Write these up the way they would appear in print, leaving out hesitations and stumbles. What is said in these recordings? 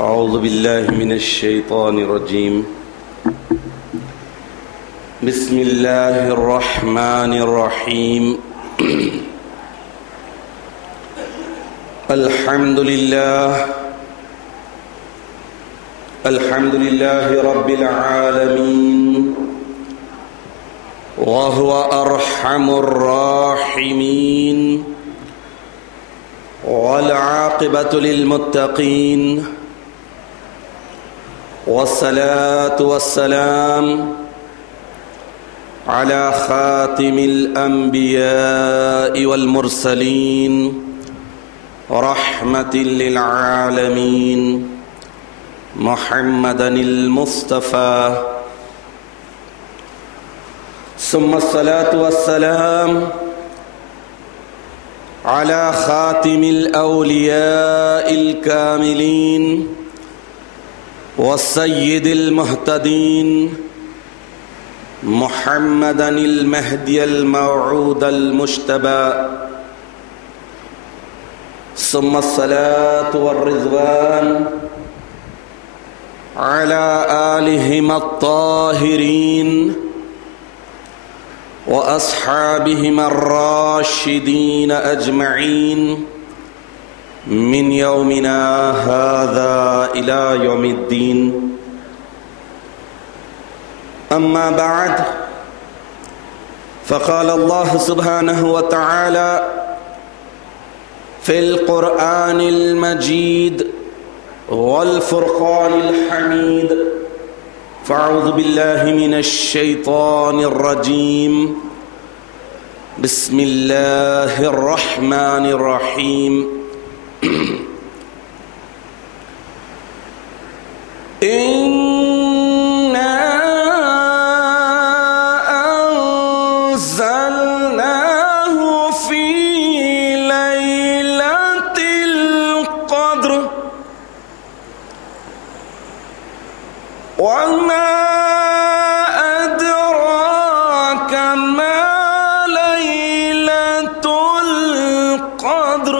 أعوذ بالله من الشيطان الرجيم. بسم الله الرحمن الرحيم. الحمد لله رب العالمين، وهو أرحم الراحمين، والعاقبة للمتقين، والصلاة والسلام على خاتم الأنبياء والمرسلين رحمة للعالمين محمدا المصطفى، ثم الصلاة والسلام على خاتم الأولياء الكاملين والسيد المهتدين محمدا المهدي الموعود المجتبى، ثم الصلاة والرضوان على آلهم الطاهرين وأصحابهم الراشدين أجمعين من يومنا هذا إلى يوم الدين. أما بعد، فقال الله سبحانه وتعالى في القرآن المجيد والفرقان الحميد: فأعوذ بالله من الشيطان الرجيم، بسم الله الرحمن الرحيم. إنا أنزلناه في ليلة القدر، وما أدراك ما ليلة القدر.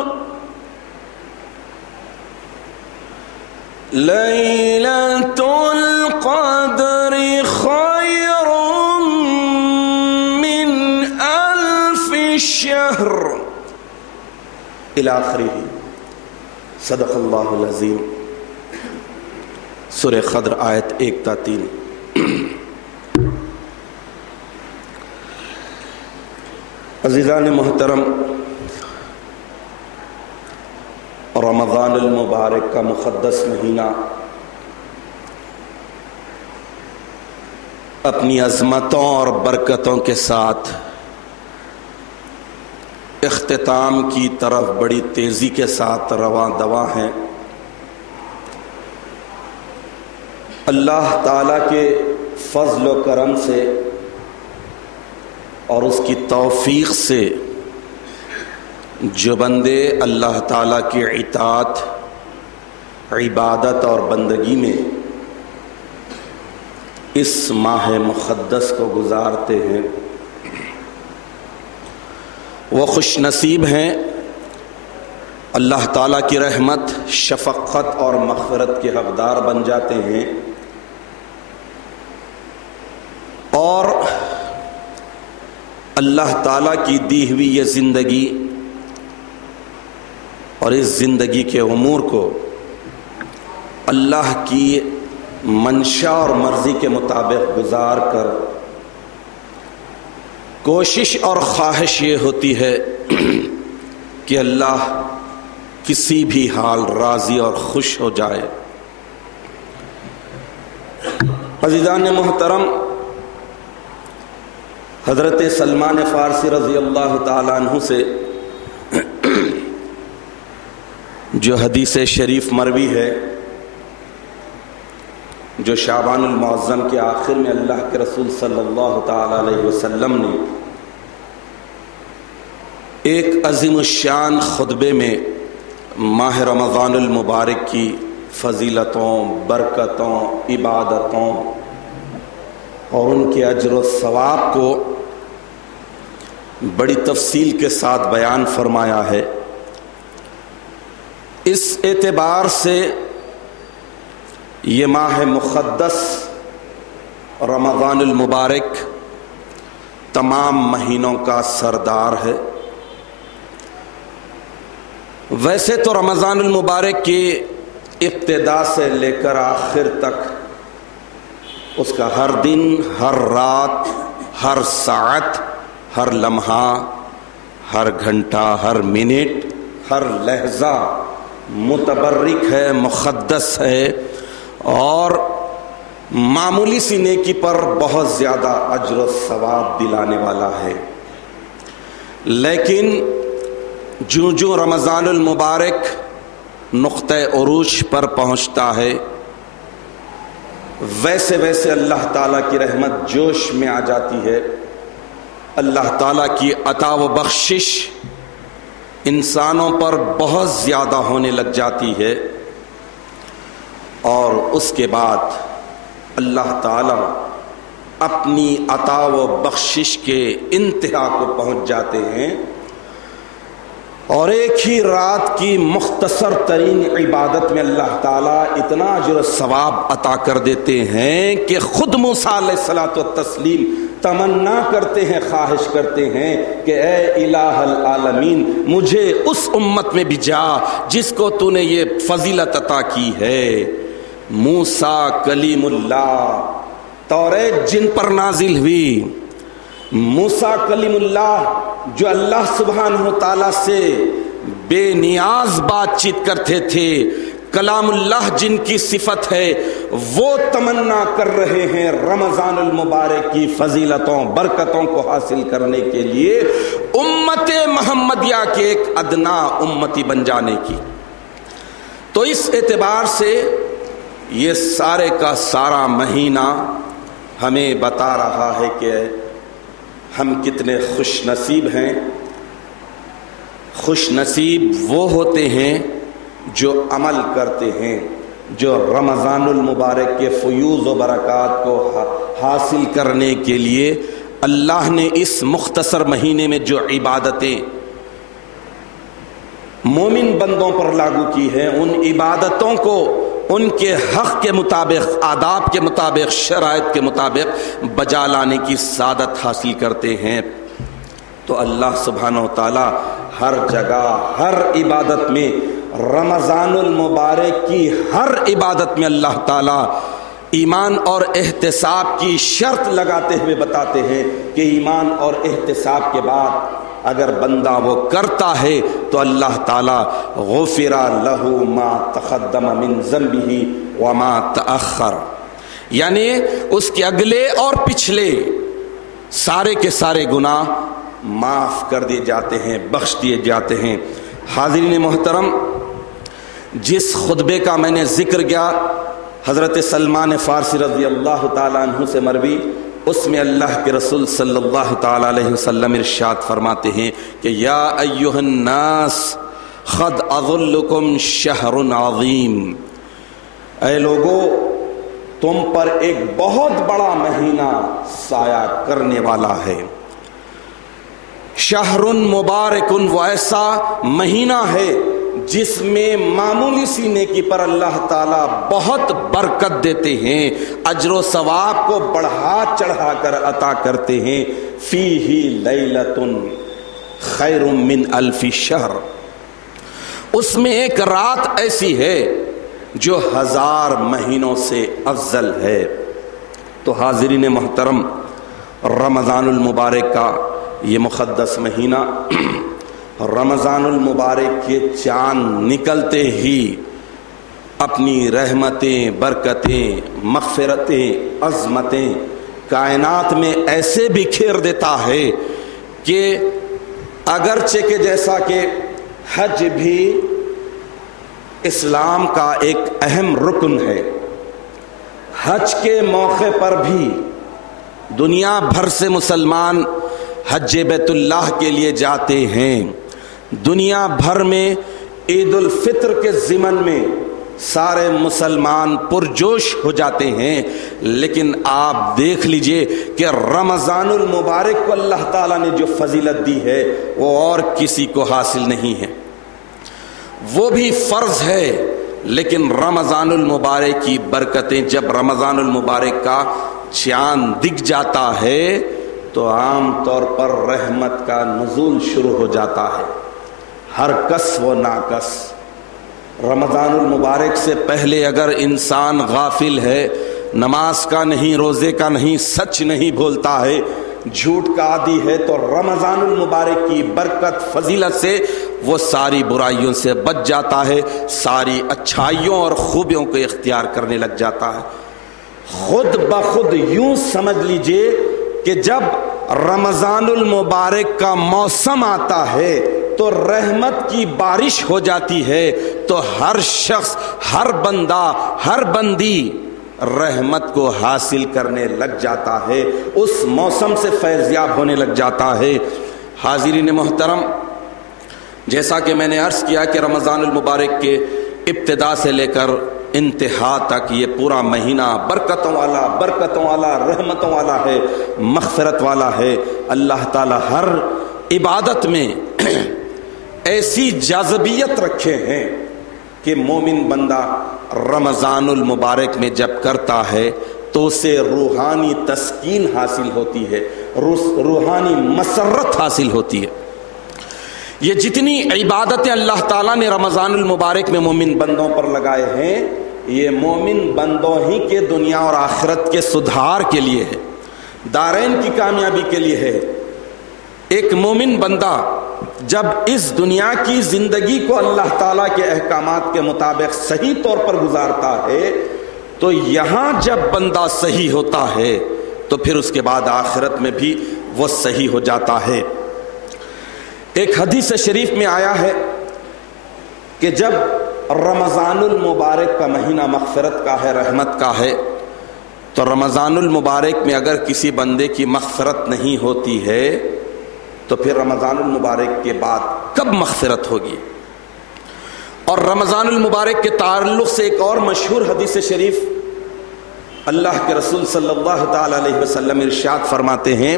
ليلة القدر خير من 1000 شهر إلى آخره. صدق اللہ العظیم. سورہ قدر آیت 1 تا 3. عزیزان محترم، رمضان المبارک کا مقدس مہینہ اپنی عظمتوں اور برکتوں کے ساتھ اختتام کی طرف بڑی تیزی کے ساتھ رواں دواں ہیں. اللہ تعالیٰ کے فضل و کرم سے اور اس کی توفیق سے جو بندے اللہ تعالیٰ کی اطاعت، عبادت اور بندگی میں اس ماہ مقدس کو گزارتے ہیں، وہ خوش نصیب ہیں. اللہ تعالیٰ کی رحمت، شفقت اور مغفرت کے حقدار بن جاتے ہیں، اور اللہ تعالیٰ کی دی ہوئی یہ زندگی اور اس زندگی کے امور کو اللہ کی منشا اور مرضی کے مطابق گزار کر کوشش اور خواہش یہ ہوتی ہے کہ اللہ کسی بھی حال راضی اور خوش ہو جائے. عزیزان محترم، حضرت سلمان فارسی رضی اللہ تعالیٰ عنہ سے جو حدیث شریف مروی ہے، جو شعبان المعظم کے آخر میں اللہ کے رسول صلی اللہ تعالیٰ علیہ وسلم نے ایک عظیم الشان خطبے میں ماہ رمضان المبارک کی فضیلتوں، برکتوں، عبادتوں اور ان کے اجر و ثواب کو بڑی تفصیل کے ساتھ بیان فرمایا ہے. اس اعتبار سے یہ ماہ مقدس رمضان المبارک تمام مہینوں کا سردار ہے۔ ویسے تو رمضان المبارک کی ابتدا سے لے کر آخر تک اس کا ہر دن، ہر رات، ہر ساعت، ہر لمحہ، ہر گھنٹہ، ہر منٹ، ہر لحظہ متبرک ہے، مقدس ہے اور معمولی سی نیکی پر بہت زیادہ اجر و ثواب دلانے والا ہے۔ لیکن جو رمضان المبارک نقطہ عروج پر پہنچتا ہے، ویسے ویسے اللہ تعالیٰ کی رحمت جوش میں آ جاتی ہے، اللہ تعالیٰ کی عطا و بخشش انسانوں پر بہت زیادہ ہونے لگ جاتی ہے، اور اس کے بعد اللہ تعالیٰ اپنی عطا و بخشش کے انتہا کو پہنچ جاتے ہیں اور ایک ہی رات کی مختصر ترین عبادت میں اللہ تعالیٰ اتنا اجر و ثواب عطا کر دیتے ہیں کہ خود موسیٰ علیہ الصلوۃ والتسلیم تمنا کرتے ہیں، خواہش کرتے ہیں کہ اے الہ العالمین مجھے اس امت میں بھی جا جس کو تو نے یہ فضیلت عطا کی ہے۔ موسیٰ کلیم اللہ، توریت جن پر نازل ہوئی، موسیٰ کلیم اللہ جو اللہ سبحانہ وتعالیٰ سے بے نیاز بات چیت کرتے تھے، کلام اللہ جن کی صفت ہے، وہ تمنا کر رہے ہیں رمضان المبارک کی فضیلتوں برکتوں کو حاصل کرنے کے لیے امت محمدیہ کے ایک ادنا امتی بن جانے کی۔ تو اس اعتبار سے یہ سارے کا سارا مہینہ ہمیں بتا رہا ہے کہ ہم کتنے خوش نصیب ہیں۔ خوش نصیب وہ ہوتے ہیں جو عمل کرتے ہیں، جو رمضان المبارک کے فیوز و برکات کو حاصل کرنے کے لیے اللہ نے اس مختصر مہینے میں جو عبادتیں مومن بندوں پر لاگو کی ہیں، ان عبادتوں کو ان کے حق کے مطابق، آداب کے مطابق، شرائط کے مطابق بجا لانے کی سعادت حاصل کرتے ہیں۔ تو اللہ سبحانہ و تعالی ہر جگہ، ہر عبادت میں، رمضان المبارک کی ہر عبادت میں اللہ تعالی ایمان اور احتساب کی شرط لگاتے ہوئے بتاتے ہیں کہ ایمان اور احتساب کے بعد اگر بندہ وہ کرتا ہے تو اللہ تعالیٰ غفر لہ ما تقدم من ذنبہ وما تأخر، یعنی اس کے اگلے اور پچھلے سارے کے سارے گناہ معاف کر دیے جاتے ہیں، بخش دیے جاتے ہیں۔ حاضرین محترم، جس خطبے کا میں نے ذکر کیا حضرت سلمان فارسی رضی اللہ تعالیٰ عنہ سے مروی، اس میں اللہ کے رسول صلی اللہ تعالیٰ علیہ وسلم ارشاد فرماتے ہیں کہ یا ایھا الناس قد اظلکم شہر عظیم، اے لوگو تم پر ایک بہت بڑا مہینہ سایہ کرنے والا ہے۔ شہر مبارک، وہ ایسا مہینہ ہے جس میں معمولی سی نیکی پر اللہ تعالیٰ بہت برکت دیتے ہیں، اجر و ثواب کو بڑھا چڑھا کر عطا کرتے ہیں۔ فیہ لیلۃ خیر من الف شہر، اس میں ایک رات ایسی ہے جو 1000 مہینوں سے افضل ہے۔ تو حاضرین محترم، رمضان المبارک کا یہ مقدس مہینہ، رمضان المبارک کے چاند نکلتے ہی اپنی رحمتیں، برکتیں، مغفرتیں، عظمتیں کائنات میں ایسے بکھیر دیتا ہے کہ اگرچہ کہ جیسا کہ حج بھی اسلام کا ایک اہم رکن ہے، حج کے موقع پر بھی دنیا بھر سے مسلمان حج بیت اللہ کے لیے جاتے ہیں۔ دنیا بھر میں عید الفطر کے ضمن میں سارے مسلمان پرجوش ہو جاتے ہیں، لیکن آپ دیکھ لیجئے کہ رمضان المبارک کو اللہ تعالیٰ نے جو فضیلت دی ہے وہ اور کسی کو حاصل نہیں ہے۔ وہ بھی فرض ہے لیکن رمضان المبارک کی برکتیں، جب رمضان المبارک کا چاند دکھ جاتا ہے تو عام طور پر رحمت کا نزول شروع ہو جاتا ہے، ہر کس و ناکس۔ رمضان المبارک سے پہلے اگر انسان غافل ہے، نماز کا نہیں، روزے کا نہیں، سچ نہیں بولتا ہے، جھوٹ کا عادی ہے، تو رمضان المبارک کی برکت فضیلت سے وہ ساری برائیوں سے بچ جاتا ہے، ساری اچھائیوں اور خوبیوں کو اختیار کرنے لگ جاتا ہے۔ خود بخود یوں سمجھ لیجئے کہ جب رمضان المبارک کا موسم آتا ہے تو رحمت کی بارش ہو جاتی ہے، تو ہر شخص، ہر بندہ، ہر بندی رحمت کو حاصل کرنے لگ جاتا ہے، اس موسم سے فیضیاب ہونے لگ جاتا ہے۔ حاضرین محترم، جیسا کہ میں نے عرض کیا کہ رمضان المبارک کے ابتدا سے لے کر انتہا تک یہ پورا مہینہ برکتوں والا رحمتوں والا ہے، مغفرت والا ہے۔ اللہ تعالی ہر عبادت میں ایسی جاذبیت رکھے ہیں کہ مومن بندہ رمضان المبارک میں جب کرتا ہے تو اسے روحانی تسکین حاصل ہوتی ہے، روحانی مسرت حاصل ہوتی ہے۔ یہ جتنی عبادتیں اللہ تعالیٰ نے رمضان المبارک میں مومن بندوں پر لگائے ہیں، یہ مومن بندوں ہی کے دنیا اور آخرت کے سدھار کے لیے ہے، دارین کی کامیابی کے لیے ہے۔ ایک مومن بندہ جب اس دنیا کی زندگی کو اللہ تعالیٰ کے احکامات کے مطابق صحیح طور پر گزارتا ہے تو یہاں جب بندہ صحیح ہوتا ہے تو پھر اس کے بعد آخرت میں بھی وہ صحیح ہو جاتا ہے۔ ایک حدیث شریف میں آیا ہے کہ جب رمضان المبارک کا مہینہ مغفرت کا ہے، رحمت کا ہے، تو رمضان المبارک میں اگر کسی بندے کی مغفرت نہیں ہوتی ہے تو پھر رمضان المبارک کے بعد کب مغفرت ہوگی؟ اور رمضان المبارک کے تعلق سے ایک اور مشہور حدیث شریف اللہ کے رسول صلی اللہ تعالی علیہ وسلم ارشاد فرماتے ہیں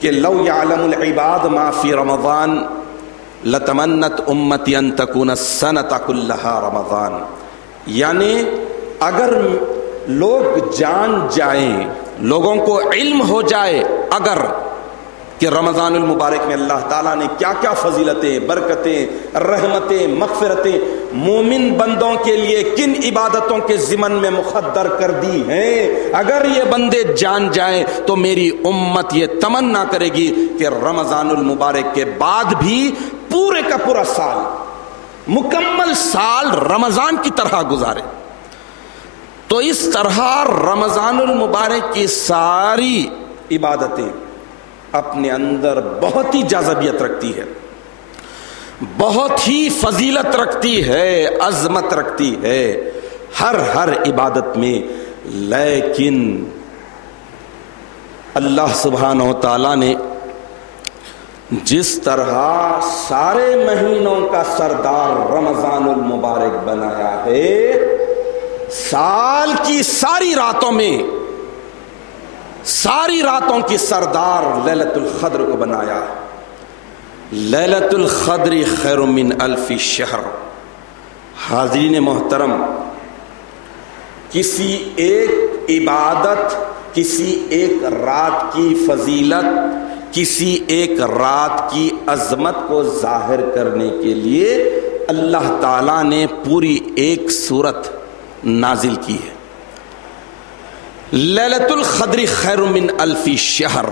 کہ لو یعلم العباد ما فی رمضان لتمنت امتی ان تکون السنۃ کلھا رمضان، یعنی اگر لوگ جان جائیں، لوگوں کو علم ہو جائے اگر کہ رمضان المبارک میں اللہ تعالیٰ نے کیا کیا فضیلتیں، برکتیں، رحمتیں، مغفرتیں مومن بندوں کے لیے کن عبادتوں کے ضمن میں مقدر کر دی ہیں، اگر یہ بندے جان جائیں تو میری امت یہ تمنا کرے گی کہ رمضان المبارک کے بعد بھی پورے کا پورا سال، مکمل سال رمضان کی طرح گزارے۔ تو اس طرح رمضان المبارک کی ساری عبادتیں اپنے اندر بہت ہی جاذبیت رکھتی ہے، بہت ہی فضیلت رکھتی ہے، عظمت رکھتی ہے ہر عبادت میں۔ لیکن اللہ سبحانہ و تعالیٰ نے جس طرح سارے مہینوں کا سردار رمضان المبارک بنایا ہے، سال کی ساری راتوں میں ساری راتوں کی سردار لیلۃ القدر کو بنایا۔ لیلۃ القدر خیر من الف شہر۔ حاضرین محترم، کسی ایک عبادت، کسی ایک رات کی فضیلت، کسی ایک رات کی عظمت کو ظاہر کرنے کے لیے اللہ تعالیٰ نے پوری ایک سورت نازل کی ہے۔ لیلۃ القدر خیر من الف شہر،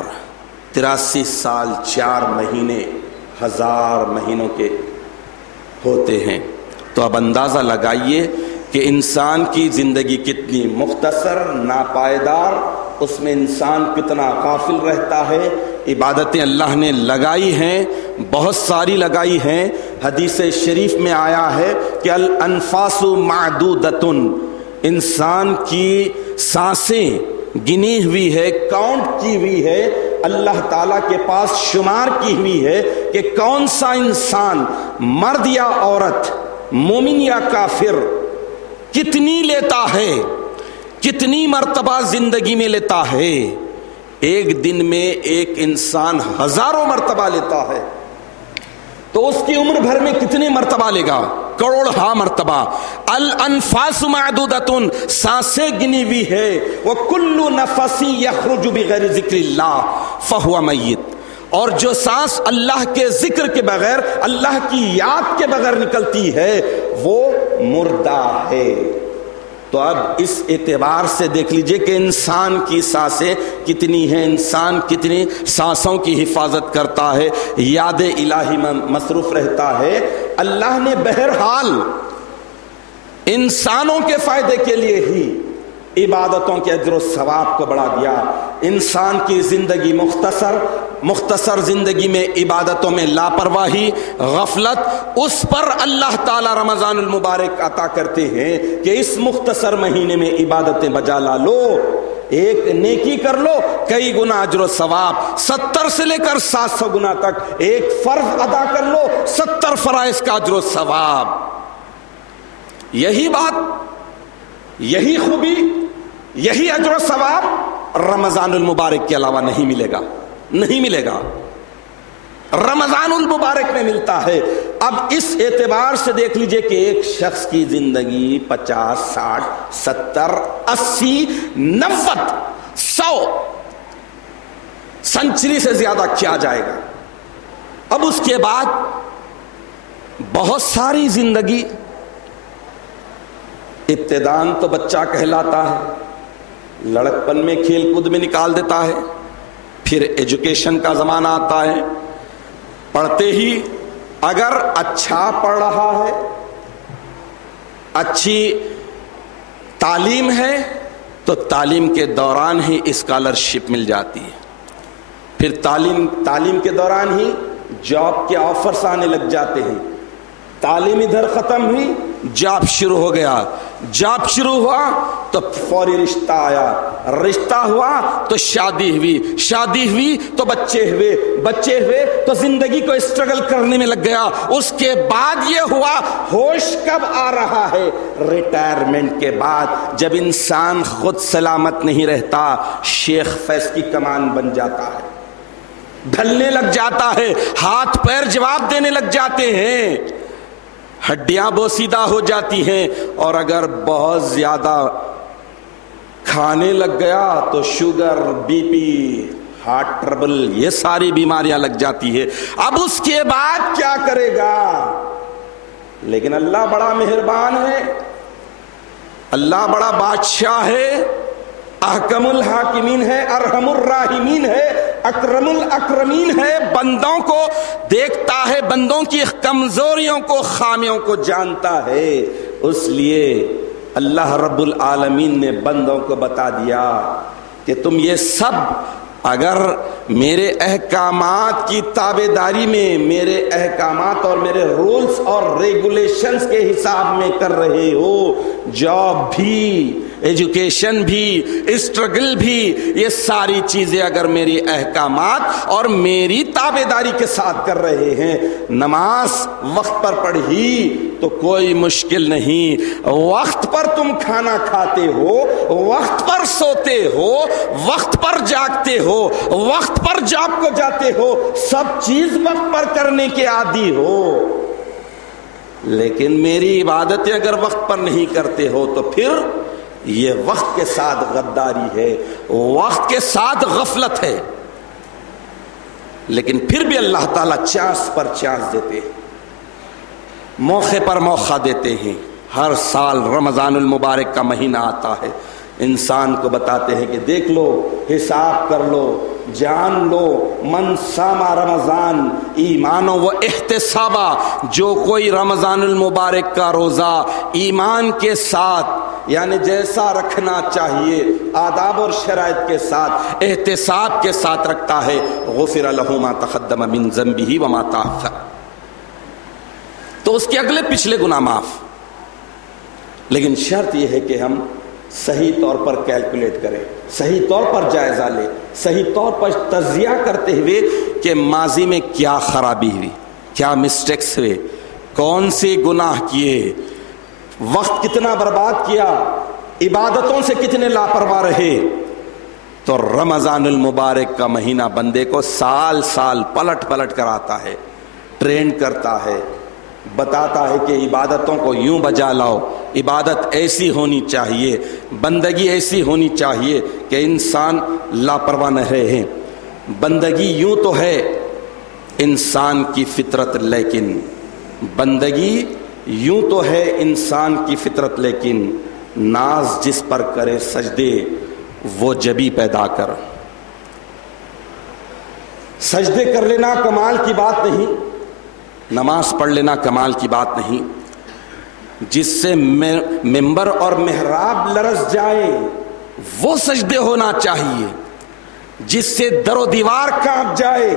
83 سال 4 مہینے 1000 مہینوں کے ہوتے ہیں۔ تو اب اندازہ لگائیے کہ انسان کی زندگی کتنی مختصر، ناپائیدار، اس میں انسان کتنا غافل رہتا ہے۔ عبادتیں اللہ نے لگائی ہیں، بہت ساری لگائی ہیں۔ حدیث شریف میں آیا ہے کہ الانفاس معدودۃ، انسان کی سانسیں گنی ہوئی ہے، کاؤنٹ کی ہوئی ہے، اللہ تعالیٰ کے پاس شمار کی ہوئی ہے کہ کون سا انسان، مرد یا عورت، مومن یا کافر، کتنی لیتا ہے، کتنی مرتبہ زندگی میں لیتا ہے۔ ایک دن میں ایک انسان ہزاروں مرتبہ لیتا ہے، تو اس کی عمر بھر میں کتنی مرتبہ لے گا؟ کروڑ مرتبہ. الانفاس معدودۃ، سانسیں گنی ہوئی ہے. وکل نفس یخرج بغیر ذکر اللہ فہو میت، اور جو سانس اللہ کے ذکر کے بغیر، اللہ کی یاد کے بغیر نکلتی ہے وہ مردہ ہے. تو اب اس اعتبار سے دیکھ لیجئے کہ انسان کی سانسیں کتنی ہیں، انسان کتنی سانسوں کی حفاظت کرتا ہے، یاد الہی میں مصروف رہتا ہے. اللہ نے بہرحال انسانوں کے فائدے کے لیے ہی عبادتوں کے اجر و ثواب کو بڑھا دیا. انسان کی زندگی مختصر زندگی میں عبادتوں میں لاپرواہی، غفلت، اس پر اللہ تعالی رمضان المبارک عطا کرتے ہیں کہ اس مختصر مہینے میں عبادتیں بجا لا لو. ایک نیکی کر لو، کئی گنا اجر و ثواب، 70 سے لے کر 700 گنا تک. ایک فرض ادا کر لو، 70 فرائض کا اجر و ثواب. یہی بات، یہی خوبی، یہی اجر و ثواب رمضان المبارک کے علاوہ نہیں ملے گا، نہیں ملے گا. رمضان المبارک میں ملتا ہے. اب اس اعتبار سے دیکھ لیجئے کہ ایک شخص کی زندگی 50 60 70 80 90 100 سنچری سے زیادہ کیا جائے گا. اب اس کے بعد بہت ساری زندگی، ابتدان تو بچہ کہلاتا ہے، لڑکپن میں کھیل کود میں نکال دیتا ہے، پھر ایجوکیشن کا زمانہ آتا ہے. پڑھتے ہی اگر اچھا پڑھ رہا ہے، اچھی تعلیم ہے، تو تعلیم کے دوران ہی اسکالرشپ مل جاتی ہے. پھر تعلیم کے دوران ہی جاب کے آفرز آنے لگ جاتے ہیں. تعلیم ادھر ختم ہوئی، جاب شروع ہو گیا. جاب شروع ہوا تو فوری رشتہ آیا، رشتہ ہوا تو شادی ہوئی، شادی ہوئی تو بچے ہوئے، بچے ہوئے تو زندگی کو اسٹرگل کرنے میں لگ گیا. اس کے بعد یہ ہوا، ہوش کب آ رہا ہے؟ ریٹائرمنٹ کے بعد، جب انسان خود سلامت نہیں رہتا، شیخ فیض کی کمان بن جاتا ہے، ڈھلنے لگ جاتا ہے، ہاتھ پیر جواب دینے لگ جاتے ہیں، ہڈیاں بوسیدہ ہو جاتی ہیں. اور اگر بہت زیادہ کھانے لگ گیا تو sugar, B P, heart trouble, یہ ساری بیماریاں لگ جاتی ہے. اب اس کے بعد کیا کرے گا؟ لیکن اللہ بڑا مہربان ہے، اللہ بڑا بادشاہ ہے، احکم الحاکمین ہے، ارحم الراحمین ہے، اکرم الاکرمین ہے. بندوں کو دیکھتا ہے، بندوں کی کمزوریوں کو، خامیوں کو جانتا ہے. اس لیے اللہ رب العالمین نے بندوں کو بتا دیا کہ تم یہ سب اگر میرے احکامات کی تابع داری میں، میرے احکامات اور میرے رولز اور ریگولیشنز کے حساب میں کر رہے ہو، جاب بھی، ایجوکیشن بھی، اسٹرگل بھی، یہ ساری چیزیں اگر میری احکامات اور میری تابع داری کے ساتھ کر رہے ہیں، نماز وقت پر پڑھی تو کوئی مشکل نہیں، وقت پر تم کھانا کھاتے ہو، وقت پر سوتے ہو، وقت پر جاگتے ہو، وقت پر جاب کو جاتے ہو، سب چیز وقت پر کرنے کے عادی ہو. لیکن میری عبادتیں اگر وقت پر نہیں کرتے ہو تو پھر یہ وقت کے ساتھ غداری ہے، وقت کے ساتھ غفلت ہے. لیکن پھر بھی اللہ تعالیٰ چانس پر چانس دیتے ہیں، موقع پر موقع دیتے ہیں. ہر سال رمضان المبارک کا مہینہ آتا ہے، انسان کو بتاتے ہیں کہ دیکھ لو، حساب کر لو، جان لو، من ساما رمضان ایمان و احتسابا، جو کوئی رمضان المبارک کا روزہ ایمان کے ساتھ، یعنی جیسا رکھنا چاہیے آداب اور شرائط کے ساتھ، احتساب کے ساتھ رکھتا ہے، غفر لہ ما تقدم من ذنبہ وما تأخر، تو اس کے اگلے پچھلے گناہ معاف. لیکن شرط یہ ہے کہ ہم صحیح طور پر کیلکولیٹ کریں، صحیح طور پر جائزہ لیں، صحیح طور پر تجزیہ کرتے ہوئے کہ ماضی میں کیا خرابی ہوئی، کیا مسٹیکس ہوئے، کون سے گناہ کیے، وقت کتنا برباد کیا، عبادتوں سے کتنے لاپرواہ رہے. تو رمضان المبارک کا مہینہ بندے کو سال سال پلٹ پلٹ کر آتا ہے، ٹرین کرتا ہے، بتاتا ہے کہ عبادتوں کو یوں بجا لاؤ، عبادت ایسی ہونی چاہیے، بندگی ایسی ہونی چاہیے کہ انسان لاپرواہ نہ رہے۔ بندگی یوں تو ہے انسان کی فطرت، لیکن بندگی یوں تو ہے انسان کی فطرت، لیکن ناز جس پر کرے سجدے وہ جبی پیدا کر۔ سجدے کر لینا کمال کی بات نہیں، نماز پڑھ لینا کمال کی بات نہیں، جس سے ممبر اور محراب لرز جائے وہ سجدے ہونا چاہیے، جس سے در و دیوار کانپ جائے۔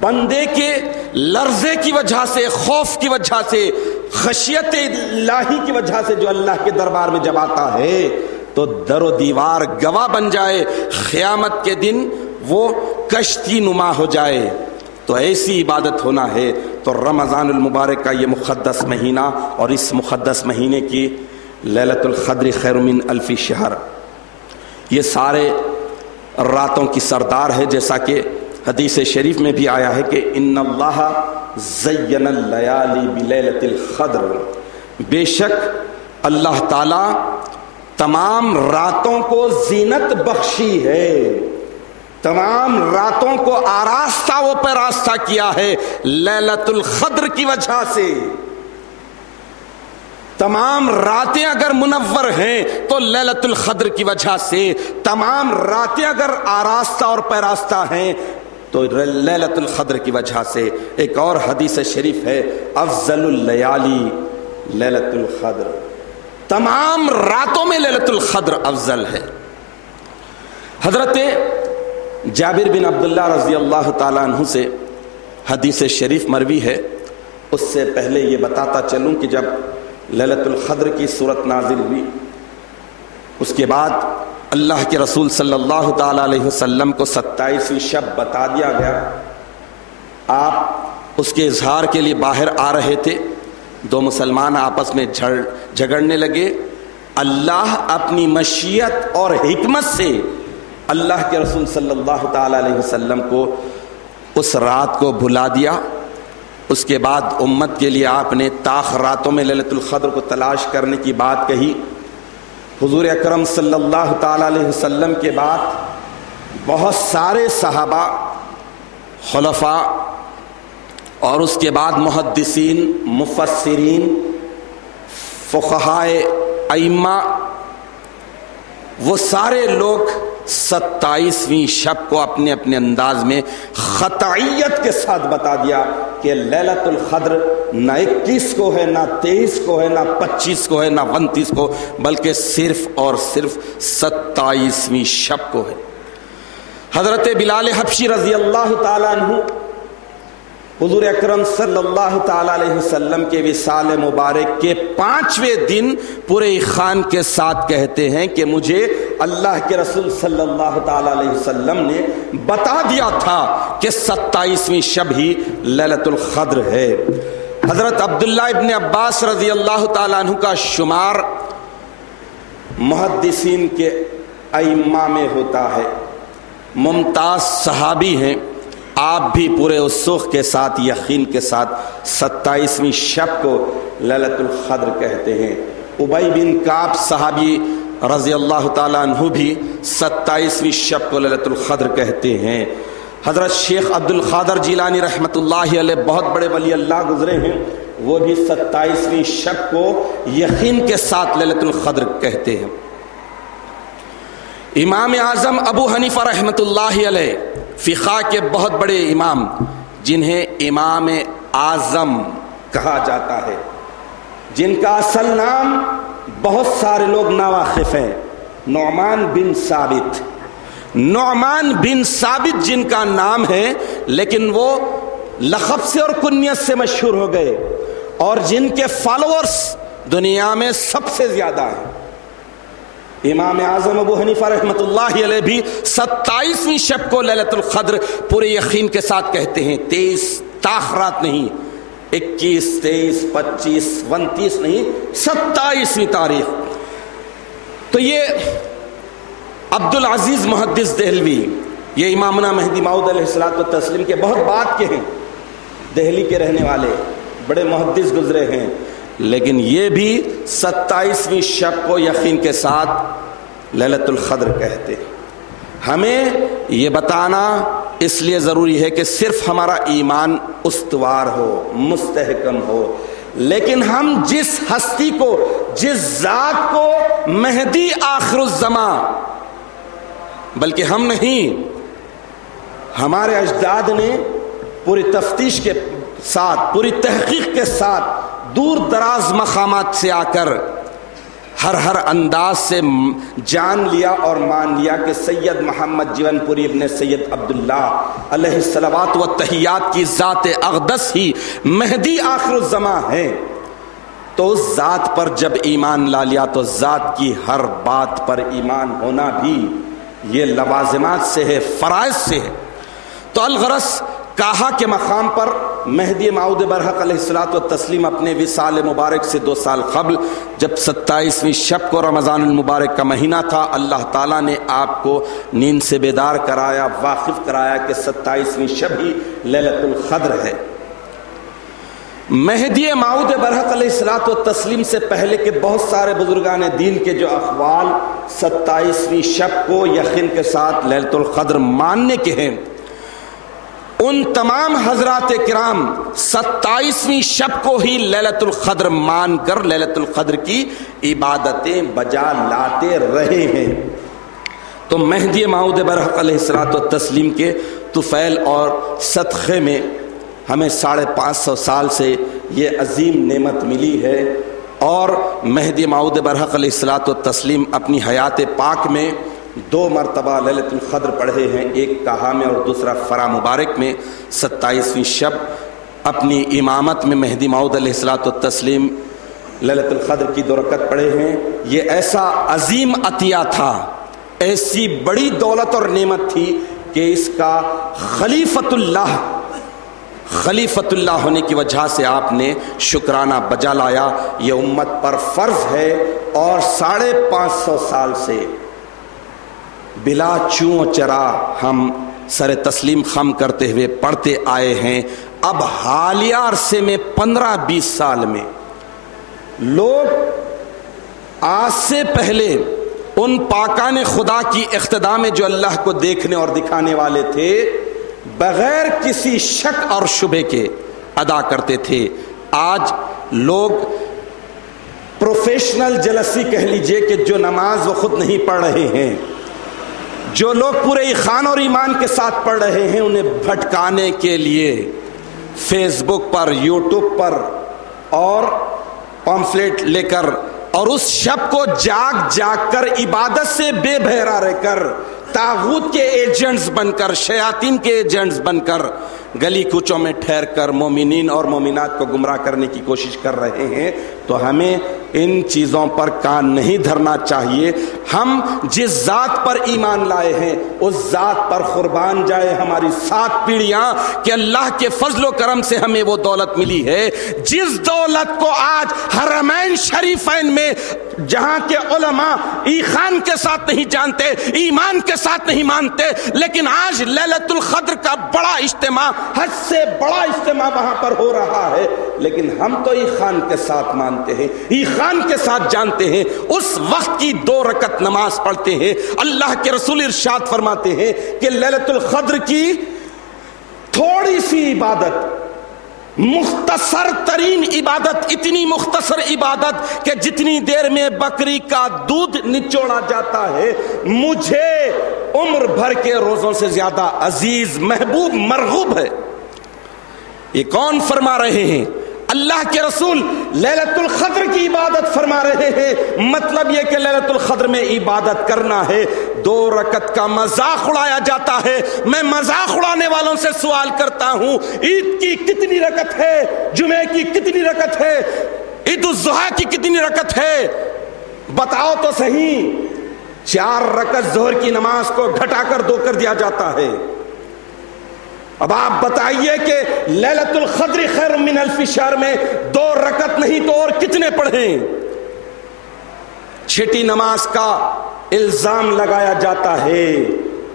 بندے کے لرزے کی وجہ سے، خوف کی وجہ سے، خشیت الہی کی وجہ سے جو اللہ کے دربار میں جب آتا ہے تو در و دیوار گواہ بن جائے، قیامت کے دن وہ کشتی نما ہو جائے۔ تو ایسی عبادت ہونا ہے۔ تو رمضان المبارک کا یہ مقدس مہینہ، اور اس مقدس مہینے کی لیلۃ القدر خیر من الف شہر، یہ سارے راتوں کی سردار ہے، جیسا کہ حدیث شریف میں بھی آیا ہے کہ ان اللہ زین اللیالی بلیلۃ القدر، بے شک اللہ تعالی تمام راتوں کو زینت بخشی ہے، تمام راتوں کو آراستہ و پیراستہ کیا ہے لیلۃ القدر کی وجہ سے۔ تمام راتیں اگر منور ہیں تو لیلۃ القدر کی وجہ سے، تمام راتیں اگر آراستہ اور پیراستہ ہیں تو لیلۃ القدر کی وجہ سے۔ ایک اور حدیث شریف ہے افضل اللیالی لیلۃ القدر، تمام راتوں میں لیلۃ القدر افضل ہے۔ حضرت جابر بن عبداللہ رضی اللہ تعالیٰ عنہ سے حدیث شریف مروی ہے۔ اس سے پہلے یہ بتاتا چلوں کہ جب لیلۃ القدر کی صورت نازل ہوئی، اس کے بعد اللہ کے رسول صلی اللہ تعالیٰ علیہ وسلم کو 27ویں شب بتا دیا گیا۔ آپ اس کے اظہار کے لیے باہر آ رہے تھے، دو مسلمان آپس میں جھگڑنے لگے۔ اللہ اپنی مشیت اور حکمت سے اللہ کے رسول صلی اللہ تعالیٰ علیہ وسلم کو اس رات کو بھلا دیا۔ اس کے بعد امت کے لیے آپ نے طاق راتوں میں لیلۃ القدر کو تلاش کرنے کی بات کہی۔ حضور اکرم صلی اللہ تعالیٰ علیہ وسلم کے بعد بہت سارے صحابہ، خلفاء، اور اس کے بعد محدثین، مفسرین، فقہائے، ائمہ، وہ سارے لوگ 27ویں شب کو اپنے اپنے انداز میں قطعیت کے ساتھ بتا دیا کہ لیلۃ القدر نہ 21 کو ہے، نہ 23 کو ہے، نہ 25 کو ہے، نہ 29 کو، بلکہ صرف اور صرف 27ویں شب کو ہے۔ حضرت بلال حبشی رضی اللہ تعالیٰ عنہ حضور اکرم صلی اللہ تعالیٰ علیہ وسلم کے وصال مبارک کے 5ویں دن پورے ایقان کے ساتھ کہتے ہیں کہ مجھے اللہ کے رسول صلی اللہ تعالیٰ علیہ وسلم نے بتا دیا تھا کہ 27ویں شب ہی لیلۃ القدر ہے۔ حضرت عبداللہ ابن عباس رضی اللہ تعالیٰ عنہ کا شمار محدثین کے ائمہ میں ہوتا ہے، ممتاز صحابی ہیں۔ آپ بھی پورے وثوق کے ساتھ، یقین کے ساتھ 27ویں شب کو لیلۃ القدر کہتے ہیں۔ ابی بن کعب صحابی رضی اللہ تعالیٰ عنہ بھی 27ویں شب کو لیلۃ القدر کہتے ہیں۔ حضرت شیخ عبد القادر جیلانی رحمۃ اللہ علیہ بہت بڑے ولی اللہ گزرے ہیں، وہ بھی 27ویں شب کو یقین کے ساتھ لیلۃ القدر کہتے ہیں۔ امام اعظم ابو حنیفہ رحمۃ اللہ علیہ فقہ کے بہت بڑے امام، جنہیں امام اعظم کہا جاتا ہے، جن کا اصل نام بہت سارے لوگ ناواقف ہیں، نعمان بن ثابت۔ نعمان بن ثابت جن کا نام ہے، لیکن وہ لقب سے اور کنیت سے مشہور ہو گئے، اور جن کے فالوورز دنیا میں سب سے زیادہ ہیں۔ امام اعظم ابو حنیفہ رحمۃ اللہ علیہ بھی 27ویں شب کو لیلۃ القدر پورے یقین کے ساتھ کہتے ہیں۔ 23 تاخرات نہیں، 21، 23، 25، 29 نہیں، 27ویں تاریخ۔ تو یہ عبد العزیز محدث دہلوی، یہ امامنا مہدی موعود علیہ الصلوۃ والتسلیم کے بہت بعد کے ہیں، دہلی کے رہنے والے بڑے محدث گزرے ہیں، لیکن یہ بھی 27ویں شب کو یقین کے ساتھ لیلۃ القدر کہتے ہیں۔ ہمیں یہ بتانا اس لیے ضروری ہے کہ صرف ہمارا ایمان استوار ہو، مستحکم ہو، لیکن ہم جس ہستی کو، جس ذات کو مہدی آخر الزمان، بلکہ ہم نہیں، ہمارے اجداد نے پوری تفتیش کے ساتھ، پوری تحقیق کے ساتھ دور دراز مقامات سے آ کر ہر انداز سے جان لیا اور مان لیا کہ سید محمد جیون پوری ابن سید عبداللہ علیہ الصلوات والتحیات کی ذات اقدس ہی مہدی آخر الزمان ہے۔ تو اس ذات پر جب ایمان لا لیا تو ذات کی ہر بات پر ایمان ہونا بھی یہ لوازمات سے ہے، فرائض سے ہے۔ تو الغرض کہا کے مقام پر مہدی موعود برحق علیہ الصلوۃ والتسلیم اپنے وصال مبارک سے 2 سال قبل، جب 27ویں شب کو رمضان المبارک کا مہینہ تھا، اللہ تعالیٰ نے آپ کو نیند سے بیدار کرایا، واقف کرایا کہ 27ویں شب ہی لیلۃ القدر ہے۔ مہدی موعود برحق علیہ الصلوۃ والتسلیم سے پہلے کے بہت سارے بزرگان دین کے جو اقوال 27ویں شب کو یقین کے ساتھ لیلۃ القدر ماننے کے ہیں، ان تمام حضرات کرام 27ویں شب کو ہی لیلۃ القدر مان کر لیلۃ القدر کی عبادتیں بجا لاتے رہے ہیں۔ تو مہدی موعود برحق علیہ الصلوۃ والتسلیم کے طفیل اور صدقے میں ہمیں 550 سال سے یہ عظیم نعمت ملی ہے، اور مہدی موعود برحق علیہ الصلوۃ والتسلیم اپنی حیات پاک میں 2 مرتبہ لیلۃ القدر پڑھے ہیں، ایک کہا میں اور دوسرا فرا مبارک میں۔ 27ویں شب اپنی امامت میں مہدی موعود علیہ الصلوۃ والتسلیم لیلۃ القدر کی 2 رکعت پڑھے ہیں۔ یہ ایسا عظیم عطیہ تھا، ایسی بڑی دولت اور نعمت تھی کہ اس کا خلیفۃ اللہ ہونے کی وجہ سے آپ نے شکرانہ بجا لایا۔ یہ امت پر فرض ہے، اور 550 سال سے بلا چوں چرا ہم سر تسلیم خم کرتے ہوئے پڑھتے آئے ہیں۔ اب حالیہ عرصے میں 15-20 سال میں لوگ آج سے پہلے ان پاکان خدا کی اقتداء میں جو اللہ کو دیکھنے اور دکھانے والے تھے، بغیر کسی شک اور شبہ کے ادا کرتے تھے۔ آج لوگ پروفیشنل جلسی کہہ لیجئے کہ جو نماز وہ خود نہیں پڑھ رہے ہیں، جو لوگ پورے ایمان اور ایمان کے ساتھ پڑھ رہے ہیں، انہیں بھٹکانے کے لیے فیس بک پر، یوٹیوب پر اور پمفلیٹ لے کر، اور اس شب کو جاگ کر عبادت سے بے بہرا رہ کر، طاغوت کے ایجنٹس بن کر، شیاطین کے ایجنٹس بن کر گلی کوچوں میں ٹھہر کر مومنین اور مومنات کو گمراہ کرنے کی کوشش کر رہے ہیں۔ تو ہمیں ان چیزوں پر کان نہیں دھرنا چاہیے۔ ہم جس ذات پر ایمان لائے ہیں اس ذات پر قربان جائے ہماری 7 پیڑھیاں کہ اللہ کے فضل و کرم سے ہمیں وہ دولت ملی ہے، جس دولت کو آج حرمین شریفین میں جہاں کے علماء ایمان کے ساتھ نہیں جانتے، ایمان کے ساتھ نہیں مانتے، لیکن آج لیلۃ القدر کا بڑا اجتماع، حج سے بڑا اجتماع وہاں پر ہو رہا ہے، لیکن ہم تو ایمان کے ساتھ مانتے ہیں، ایمان کے ساتھ جانتے ہیں۔ اس وقت کی 2 رکعت نماز پڑھتے ہیں۔ اللہ کے رسول ارشاد فرماتے ہیں کہ لیلۃ القدر کی تھوڑی سی عبادت، مختصر ترین عبادت، اتنی مختصر عبادت کہ جتنی دیر میں بکری کا دودھ نچوڑا جاتا ہے، مجھے عمر بھر کے روزوں سے زیادہ عزیز، محبوب، مرغوب ہے۔ یہ کون فرما رہے ہیں؟ اللہ کے رسول لیلۃ القدر کی عبادت فرما رہے ہیں۔ مطلب یہ کہ لیلۃ القدر میں عبادت کرنا ہے۔ 2 رکعت کا مذاق اڑایا جاتا ہے۔ میں مذاق اڑانے والوں سے سوال کرتا ہوں، عید کی کتنی رکعت ہے؟ جمعے کی کتنی رکعت ہے؟ عید الضحیٰ کی کتنی رکعت ہے؟ بتاؤ تو صحیح۔ 4 رکعت ظہر کی نماز کو گھٹا کر 2 کر دیا جاتا ہے۔ اب آپ بتائیے کہ لیلۃ القدر خیر من الف شہر میں 2 رکعت نہیں تو اور کتنے پڑھیں؟ چھٹی نماز کا الزام لگایا جاتا ہے۔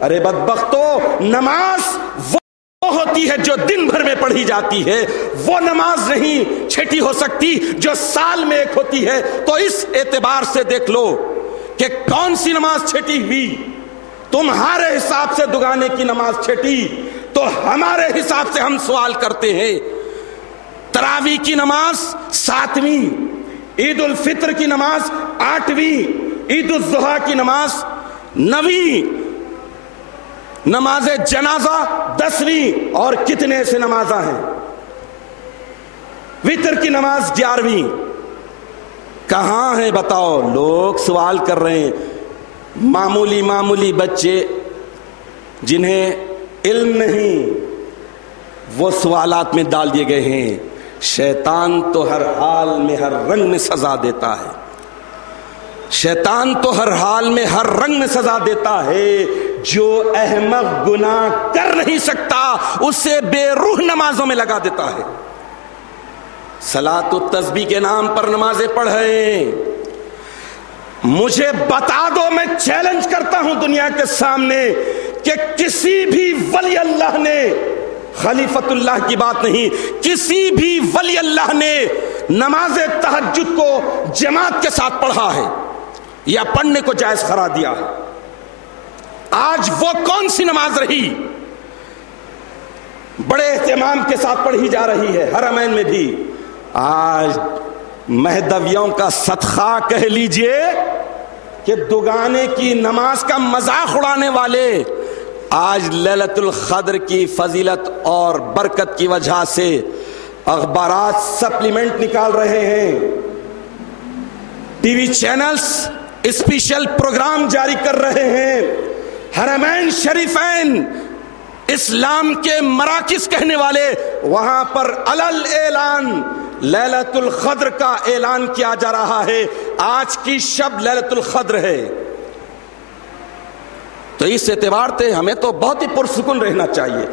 ارے بدبختو، نماز وہ ہوتی ہوتی ہے جو دن بھر میں پڑھی جاتی ہے، وہ نماز نہیں چھٹی ہو سکتی جو سال میں ایک ہوتی ہے۔ تو اس اعتبار سے دیکھ لو کہ کون سی نماز چھٹی ہوئی۔ تمہارے حساب سے دگانے کی نماز چھٹی، تو ہمارے حساب سے ہم سوال کرتے ہیں تراویح کی نماز 7ویں، عید الفطر کی نماز 8ویں، عید الضحیٰ کی نماز 9ویں، نماز جنازہ 10ویں، اور کتنے ایسے نمازاں ہیں، وتر کی نماز 11ویں، کہاں ہے بتاؤ؟ لوگ سوال کر رہے ہیں، معمولی بچے جنہیں علم نہیں وہ سوالات میں ڈال دیے گئے ہیں۔ شیطان تو ہر حال میں ہر رنگ میں سزا دیتا ہے، شیطان تو ہر حال میں ہر رنگ میں سزا دیتا ہے۔ جو احمق گناہ کر نہیں سکتا اسے بے روح نمازوں میں لگا دیتا ہے۔ صلاۃ التسبیح کے نام پر نمازیں پڑھیں، مجھے بتا دو، میں چیلنج کرتا ہوں دنیا کے سامنے کہ کسی بھی ولی اللہ نے، خلیفۃ اللہ کی بات نہیں، کسی بھی ولی اللہ نے نماز تہجد کو جماعت کے ساتھ پڑھا ہے یا پڑھنے کو جائز قرار دیا ہے؟ آج وہ کون سی نماز رہی بڑے اہتمام کے ساتھ پڑھی جا رہی ہے حرمین میں بھی؟ آج مہدویوں کا صدقہ کہہ لیجئے کہ دگانے کی نماز کا مذاق اڑانے والے آج لیلۃ القدر کی فضیلت اور برکت کی وجہ سے اخبارات سپلیمنٹ نکال رہے ہیں، T V channels special programme جاری کر رہے ہیں، حرمین شریفین اسلام کے مراکز کہنے والے وہاں پر علل اعلان لیلۃ القدر کا اعلان کیا جا رہا ہے۔ آج کی شب لیلۃ القدر ہے، تو اس اعتبار سے ہمیں تو بہت ہی پرسکون رہنا چاہیے،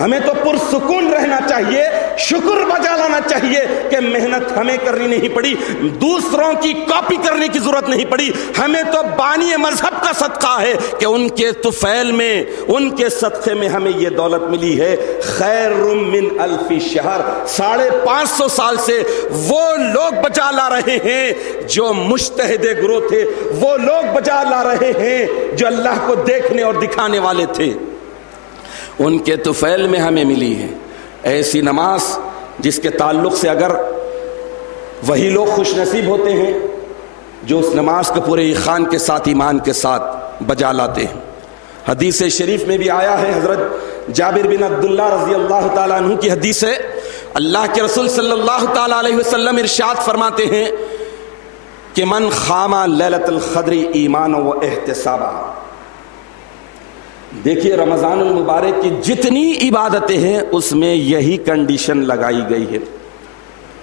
ہمیں تو پرسکون رہنا چاہیے، شکر بجا لانا چاہیے کہ محنت ہمیں کرنی نہیں پڑی، دوسروں کی کاپی کرنے کی ضرورت نہیں پڑی، ہمیں تو بانی مذہب کا صدقہ ہے کہ ان کے طفیل میں، ان کے صدقے میں ہمیں یہ دولت ملی ہے۔ خیر من الف شہر، 550 سال سے وہ لوگ بجا لا رہے ہیں جو مجتہد گروہ تھے، وہ لوگ بجا لا رہے ہیں جو اللہ کو دیکھنے اور دکھانے والے تھے، ان کے طفیل میں ہمیں ملی ہے ایسی نماز جس کے تعلق سے اگر وہی لوگ خوش نصیب ہوتے ہیں جو اس نماز کو پورے ایقان کے ساتھ، ایمان کے ساتھ بجا لاتے ہیں۔ حدیث شریف میں بھی آیا ہے، حضرت جابر بن عبداللہ رضی اللہ تعالیٰ عنہ کی حدیث ہے، اللہ کے رسول صلی اللہ تعالیٰ علیہ وسلم ارشاد فرماتے ہیں کہ من خام لیلۃ القدر ایمانا و احتسابا۔ دیکھیے رمضان المبارک کی جتنی عبادتیں ہیں اس میں یہی کنڈیشن لگائی گئی ہے۔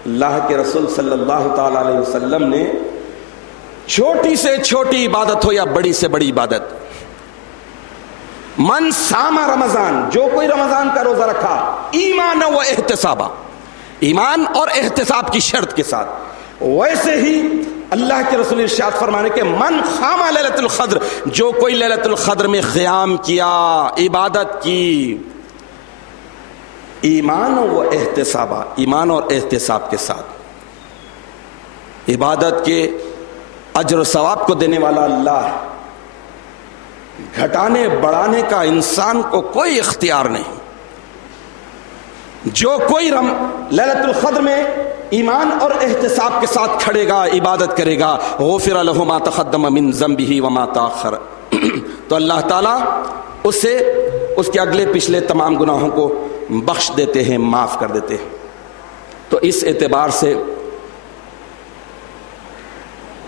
اللہ کے رسول صلی اللہ تعالی علیہ وسلم نے چھوٹی سے چھوٹی عبادت ہو یا بڑی سے بڑی عبادت، من ساما رمضان، جو کوئی رمضان کا روزہ رکھا، ایمان و احتسابا، ایمان اور احتساب کی شرط کے ساتھ، ویسے ہی اللہ کے رسول ارشاد فرمانے کے من خام لیلۃ القدر، جو کوئی لیلۃ القدر میں قیام کیا، عبادت کی، ایمان و احتسابا، ایمان اور احتساب کے ساتھ، عبادت کے اجر و ثواب کو دینے والا اللہ، گھٹانے بڑھانے کا انسان کو کوئی اختیار نہیں۔ جو کوئی لیلۃ القدر میں ایمان اور احتساب کے ساتھ کھڑے گا، عبادت کرے گا، غفر لہ ما تقدم من ذنبہ وما تاخر، تو اللہ تعالیٰ اسے اس کے اگلے پچھلے تمام گناہوں کو بخش دیتے ہیں، معاف کر دیتے ہیں۔ تو اس اعتبار سے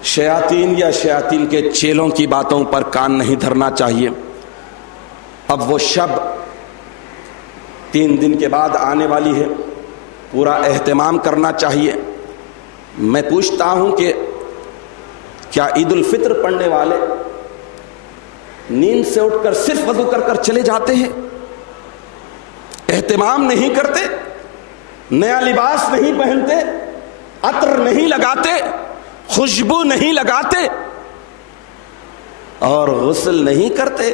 شیاطین یا شیاطین کے چیلوں کی باتوں پر کان نہیں دھرنا چاہیے۔ اب وہ شب 3 دن کے بعد آنے والی ہے، پورا اہتمام کرنا چاہیے۔ میں پوچھتا ہوں کہ کیا عید الفطر پڑھنے والے نیند سے اٹھ کر صرف وضو کر کر چلے جاتے ہیں؟ اہتمام نہیں کرتے، نیا لباس نہیں پہنتے، عطر نہیں لگاتے، خوشبو نہیں لگاتے اور غسل نہیں کرتے؟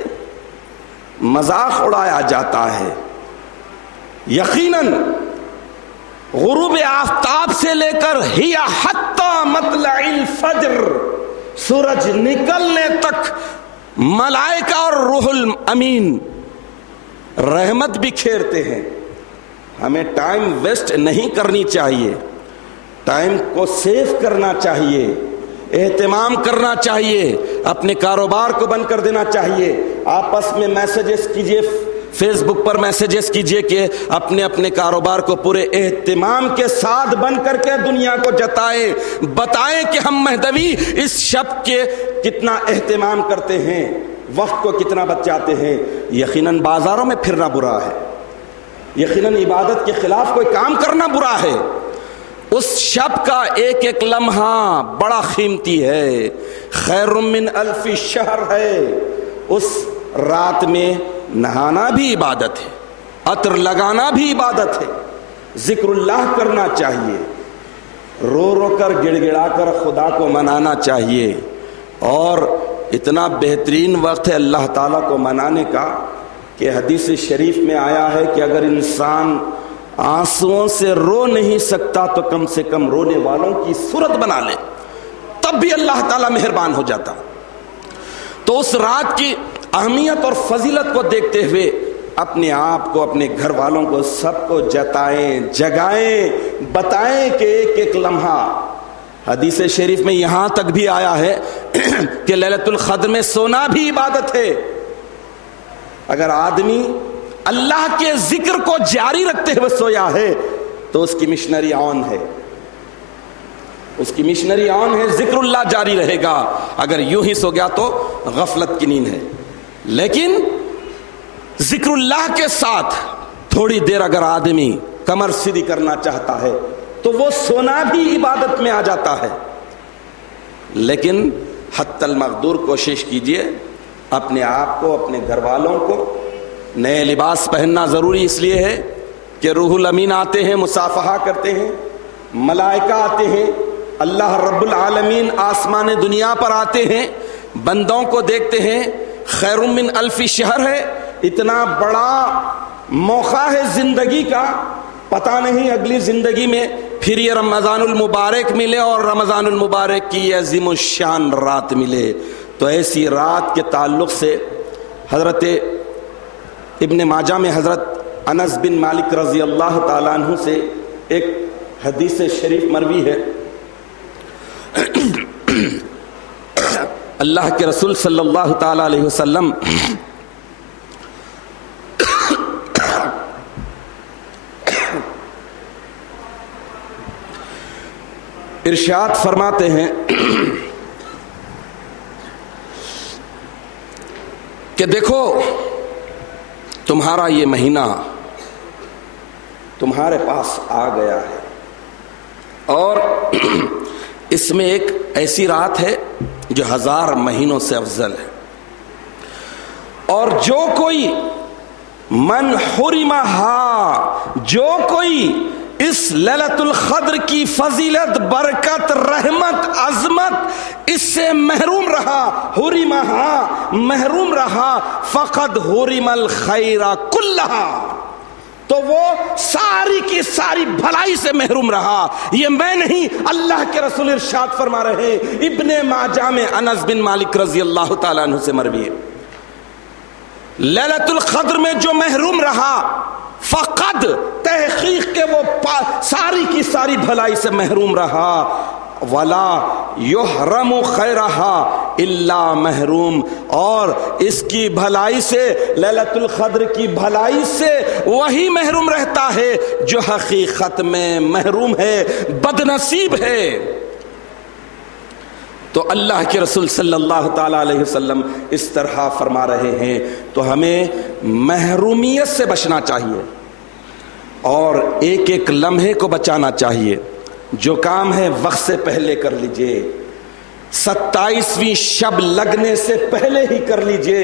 مذاق اڑایا جاتا ہے یقیناً غروب آفتاب سے لے کر ہی حتی مطلع الفجر، سورج نکلنے تک ملائکہ اور روح الامین رحمت بکھیرتے ہیں. ہمیں ٹائم ویسٹ نہیں کرنی چاہیے، ٹائم کو سیو کرنا چاہیے، اہتمام کرنا چاہیے، اپنے کاروبار کو بند کر دینا چاہیے. آپس میں میسیجز کیجئے، فیس بک پر میسیجز کیجئے کہ اپنے اپنے کاروبار کو پورے اہتمام کے ساتھ بند کر کے دنیا کو جتائیں، بتائیں کہ ہم مہدوی اس شب کے کتنا اہتمام کرتے ہیں، وقت کو کتنا بچاتے ہیں. یقیناً بازاروں میں پھرنا برا ہے، یقیناً عبادت کے خلاف کوئی کام کرنا برا ہے. اس شب کا ایک ایک لمحہ بڑا قیمتی ہے، خیر من الف شہر ہے. اس رات میں نہانا بھی عبادت ہے، عطر لگانا بھی عبادت ہے، ذکر اللہ کرنا چاہیے، رو رو کر گڑ گڑا کر خدا کو منانا چاہیے. اور اتنا بہترین وقت ہے اللہ تعالیٰ کو منانے کا کہ حدیث شریف میں آیا ہے کہ اگر انسان آنسوؤں سے رو نہیں سکتا تو کم سے کم رونے والوں کی صورت بنا لے، تب بھی اللہ تعالیٰ مہربان ہو جاتا. تو اس رات کی اہمیت اور فضیلت کو دیکھتے ہوئے اپنے آپ کو، اپنے گھر والوں کو، سب کو جتائیں، جگائیں، بتائیں کہ ایک ایک لمحہ. حدیث شریف میں یہاں تک بھی آیا ہے کہ لیلۃ القدر میں سونا بھی عبادت ہے. اگر آدمی اللہ کے ذکر کو جاری رکھتے ہوئے سویا ہے تو اس کی مشنری آن ہے، اس کی مشنری آن ہے، ذکر اللہ جاری رہے گا. اگر یوں ہی سو گیا تو غفلت کی نیند ہے. لیکن ذکر اللہ کے ساتھ تھوڑی دیر اگر آدمی کمر سیدھی کرنا چاہتا ہے تو وہ سونا بھی عبادت میں آ جاتا ہے. لیکن حتی المقدور کوشش کیجئے اپنے آپ کو، اپنے گھر والوں کو. نئے لباس پہننا ضروری اس لیے ہے کہ روح الامین آتے ہیں، مصافحہ کرتے ہیں، ملائکہ آتے ہیں، اللہ رب العالمین آسمان دنیا پر آتے ہیں، بندوں کو دیکھتے ہیں. خیر من الف شہر ہے، اتنا بڑا موقع ہے زندگی کا، پتہ نہیں اگلی زندگی میں پھر یہ رمضان المبارک ملے اور رمضان المبارک کی عظیم الشان رات ملے. تو ایسی رات کے تعلق سے حضرت ابن ماجہ میں حضرت انس بن مالک رضی اللہ تعالیٰ عنہ سے ایک حدیث شریف مروی ہے. اللہ کے رسول صلی اللہ تعالیٰ علیہ وسلم ارشاد فرماتے ہیں کہ دیکھو تمہارا یہ مہینہ تمہارے پاس آ گیا ہے اور اس میں ایک ایسی رات ہے جو 1000 مہینوں سے افضل ہے. اور جو کوئی من حرمہا، جو کوئی اس لیلۃ القدر کی فضیلت، برکت، رحمت، عظمت اس سے محروم رہا، حرمہا محروم رہا، فقد حرم الخیر کلہا، تو وہ ساری کی ساری بھلائی سے محروم رہا. یہ میں نہیں، اللہ کے رسول ارشاد فرما رہے ہیں. ابن ماجہ میں انس بن مالک رضی اللہ تعالیٰ عنہ سے مروی ہے، لیلۃ القدر میں جو محروم رہا، فقد تحقیق کے وہ ساری کی ساری بھلائی سے محروم رہا. ولا یحرم خیرہا الا محروم، اور اس کی بھلائی سے، لیلۃ القدر کی بھلائی سے وہی محروم رہتا ہے جو حقیقت میں محروم ہے، بدنصیب ہے. تو اللہ کے رسول صلی اللہ تعالیٰ علیہ وسلم اس طرح فرما رہے ہیں. تو ہمیں محرومیت سے بچنا چاہیے اور ایک ایک لمحے کو بچانا چاہیے. جو کام ہے وقت سے پہلے کر لیجئے، 27ویں شب لگنے سے پہلے ہی کر لیجئے.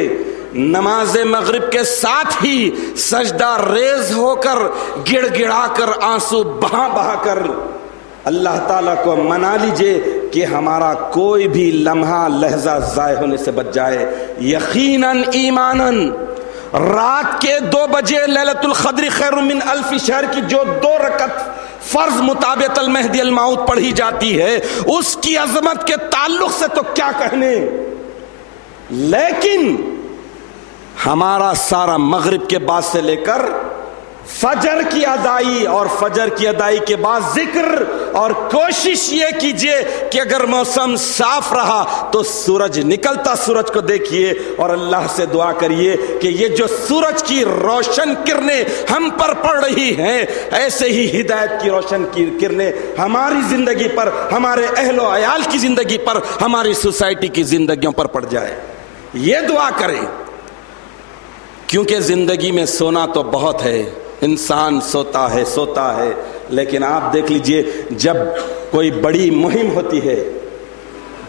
نماز مغرب کے ساتھ ہی سجدہ ریز ہو کر، گڑ گڑا کر، آنسو بہا بہا کر اللہ تعالیٰ کو منا لیجئے کہ ہمارا کوئی بھی لمحہ، لحظہ ضائع ہونے سے بچ جائے. یقیناً ایماناً رات کے 2 بجے لیلۃ القدر خیر من الف شہر کی جو 2 رکعت فرض مطابق المہدی الموعود پڑھی جاتی ہے، اس کی عظمت کے تعلق سے تو کیا کہنے. لیکن ہمارا سارا مغرب کے بعد سے لے کر فجر کی ادائی اور فجر کی ادائی کے بعد ذکر، اور کوشش یہ کیجئے کہ اگر موسم صاف رہا تو سورج نکلتا سورج کو دیکھیے اور اللہ سے دعا کریے کہ یہ جو سورج کی روشن کرنیں ہم پر پڑ رہی ہیں، ایسے ہی ہدایت کی روشن کی کرنیں ہماری زندگی پر، ہمارے اہل و عیال کی زندگی پر، ہماری سوسائٹی کی زندگیوں پر پڑ جائے. یہ دعا کریں، کیونکہ زندگی میں سونا تو بہت ہے، انسان سوتا ہے، لیکن آپ دیکھ لیجئے جب کوئی بڑی مہم ہوتی ہے،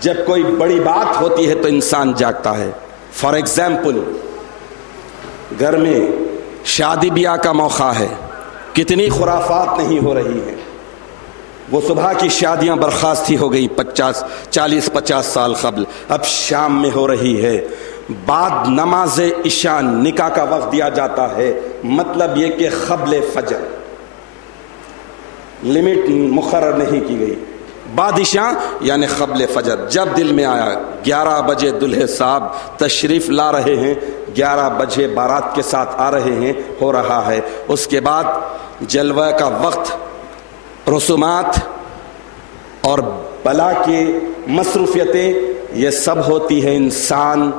جب کوئی بڑی بات ہوتی ہے تو انسان جاگتا ہے. فار ایگزامپل گھر میں شادی بیاہ کا موقع ہے، کتنی خرافات نہیں ہو رہی ہیں. وہ صبح کی شادیاں برخاست ہی ہو گئی 40-50 سال قبل، اب شام میں ہو رہی ہے. بعد نماز عشاء نکاح کا وقت دیا جاتا ہے، مطلب یہ کہ قبل فجر، لمٹ مقرر نہیں کی گئی. بعد عشاء یعنی قبل فجر. جب دل میں آیا 11 بجے دلہے صاحب تشریف لا رہے ہیں، 11 بجے بارات کے ساتھ آ رہے ہیں، ہو رہا ہے. اس کے بعد جلوہ کا وقت، رسومات اور بلا کی مصروفیتیں، یہ سب ہوتی ہیں. انسان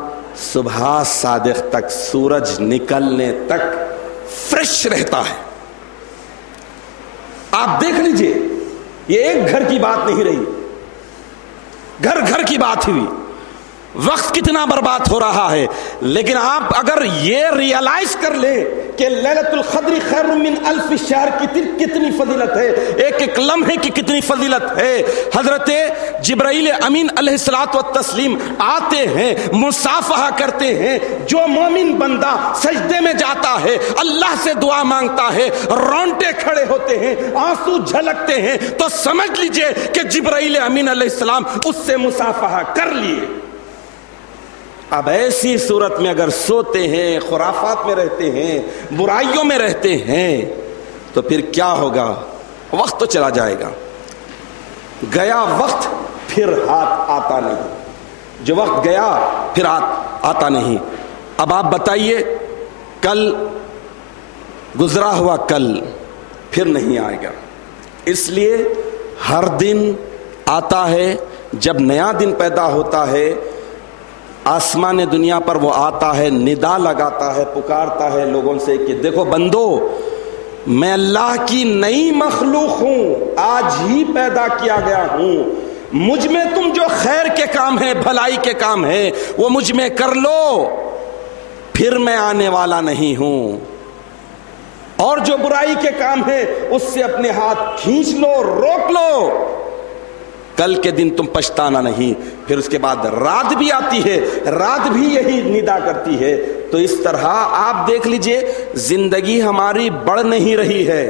صبح صادق تک، سورج نکلنے تک فریش رہتا ہے. آپ دیکھ لیجئے، یہ ایک گھر کی بات نہیں رہی، گھر گھر کی بات ہوئی. وقت کتنا برباد ہو رہا ہے. لیکن آپ اگر یہ ریئلائز کر لیں کہ لیلۃ القدر خیر من الف شہر کی کتنی فضیلت ہے، ایک ایک لمحے کی کتنی فضیلت ہے. حضرت جبرائیل امین علیہ الصلوۃ والتسلیم آتے ہیں، مصافحہ کرتے ہیں. جو مومن بندہ سجدے میں جاتا ہے، اللہ سے دعا مانگتا ہے، رونٹے کھڑے ہوتے ہیں، آنسو جھلکتے ہیں، تو سمجھ لیجئے کہ جبرائیل امین علیہ السلام اس سے مصافحہ کر لیے. اب ایسی صورت میں اگر سوتے ہیں، خرافات میں رہتے ہیں، برائیوں میں رہتے ہیں، تو پھر کیا ہوگا؟ وقت تو چلا جائے گا. گیا وقت پھر ہاتھ آتا نہیں. جو وقت گیا پھر ہاتھ آتا نہیں. اب آپ بتائیے، کل گزرا ہوا کل پھر نہیں آئے گا. اس لیے ہر دن آتا ہے. جب نیا دن پیدا ہوتا ہے، آسمان دنیا پر وہ آتا ہے، ندا لگاتا ہے، پکارتا ہے لوگوں سے کہ دیکھو بندو، میں اللہ کی نئی مخلوق ہوں، آج ہی پیدا کیا گیا ہوں. مجھ میں تم جو خیر کے کام ہیں، بھلائی کے کام ہیں، وہ مجھ میں کر لو، پھر میں آنے والا نہیں ہوں. اور جو برائی کے کام ہیں اس سے اپنے ہاتھ کھینچ لو، روک لو، کل کے دن تم پچھتانا نہیں. پھر اس کے بعد رات بھی آتی ہے، رات بھی یہی ندا کرتی ہے. تو اس طرح آپ دیکھ لیجئے، زندگی ہماری بڑھ نہیں رہی ہے،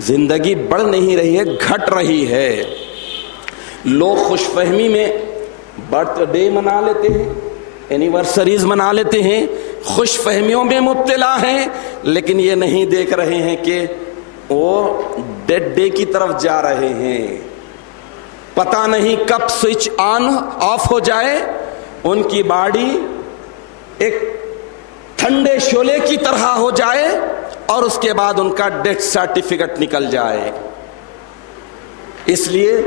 زندگی بڑھ نہیں رہی ہے، گھٹ رہی ہے. لوگ خوش فہمی میں برتھ ڈے منا لیتے ہیں، اینیورسریز منا لیتے ہیں، خوش فہمیوں میں مبتلا ہیں، لیکن یہ نہیں دیکھ رہے ہیں کہ وہ ڈیڈ ڈے کی طرف جا رہے ہیں. پتہ نہیں کب سوئچ آن آف ہو جائے، ان کی باڈی ایک ٹھنڈے شعلے کی طرح ہو جائے اور اس کے بعد ان کا ڈیتھ سرٹیفکیٹ نکل جائے. اس لیے